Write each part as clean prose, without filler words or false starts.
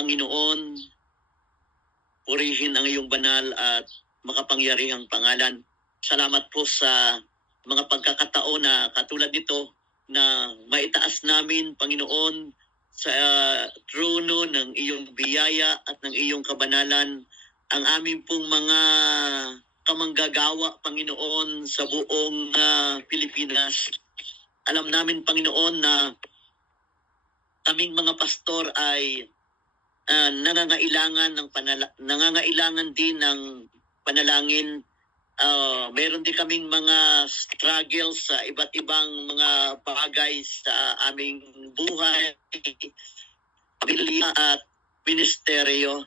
Panginoon, purihin ang iyong banal at makapangyarihang pangalan. Salamat po sa mga pagkakataon na katulad nito na maitaas namin, Panginoon, sa trono ng iyong biyaya at ng iyong kabanalan ang aming pong mga kamanggagawa, Panginoon, sa buong Pilipinas. Alam namin, Panginoon, na kaming mga pastor ay nangangailangan din ng panalangin. Meron din kaming mga struggles sa iba't ibang mga bagay sa aming buhay, pamilya at ministeryo.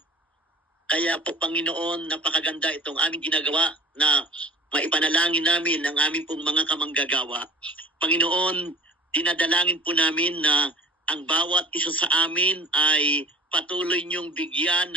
Kaya po, Panginoon, napakaganda itong aming ginagawa na maipanalangin namin ang aming pong mga kamanggagawa. Panginoon, dinadalangin po namin na ang bawat isa sa amin ay patuloy niyong bigyan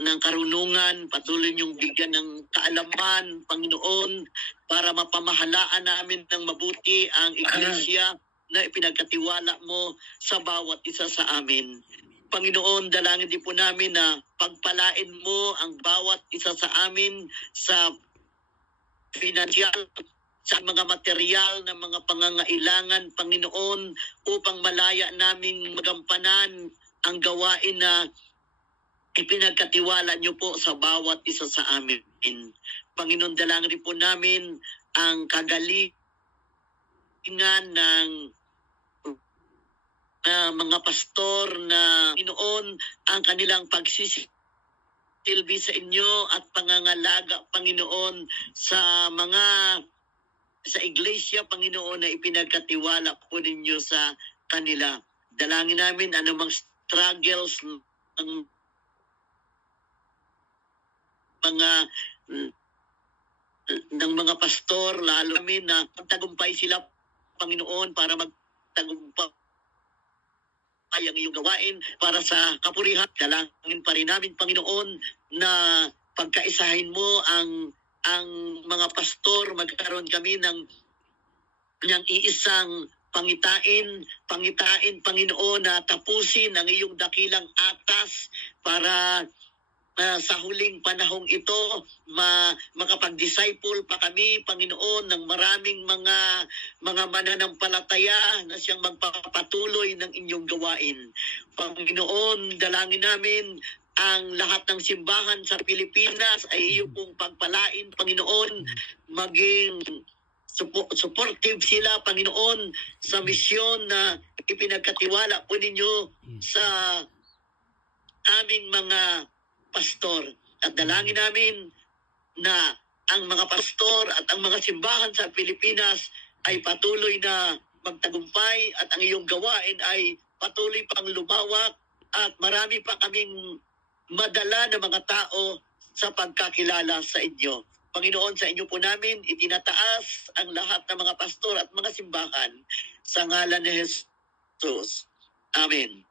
ng karunungan, patuloy niyong bigyan ng kaalaman, Panginoon, para mapamahalaan namin ng mabuti ang iglesia na ipinagkatiwala mo sa bawat isa sa amin. Panginoon, dalangin din po namin na pagpalain mo ang bawat isa sa amin sa financial, sa mga material na mga pangangailangan, Panginoon, upang malaya naming magampanan ang gawain na ipinagkatiwala niyo po sa bawat isa sa amin. Panginoon, dalangin rin po namin ang kagalingan ng mga pastor na, Panginoon, ang kanilang pagsisilbi sa inyo at pangangalaga, Panginoon, sa iglesia, Panginoon, na ipinagkatiwala po ninyo sa kanila. Dalangin namin anumang struggles ng mga pastor, lalo namin na magtagumpay sila, Panginoon, para magtagumpay ang iyong gawain para sa kapurihan. Dalangin pa rin namin, Panginoon, na pagkaisahin mo ang mga pastor, magkaroon kami ng iisang pangitain, Panginoon, na tapusin ang iyong dakilang atas para sa huling panahong ito, makapag-disciple pa kami, Panginoon, ng maraming mga mananampalataya na siyang magpapatuloy ng inyong gawain. Panginoon, dalangin namin ang lahat ng simbahan sa Pilipinas ay iyong pong pagpalain, Panginoon, maging supportive sila, Panginoon, sa misyon na ipinagkatiwala po ninyo sa aming mga pastor. At dalangin namin na ang mga pastor at ang mga simbahan sa Pilipinas ay patuloy na magtagumpay at ang iyong gawain ay patuloy pang lumawak at marami pa kaming madala na mga tao sa pagkakilala sa inyo. Panginoon, sa inyo po namin itinataas ang lahat ng mga pastor at mga simbahan sa ngalan ni Jesus. Amen.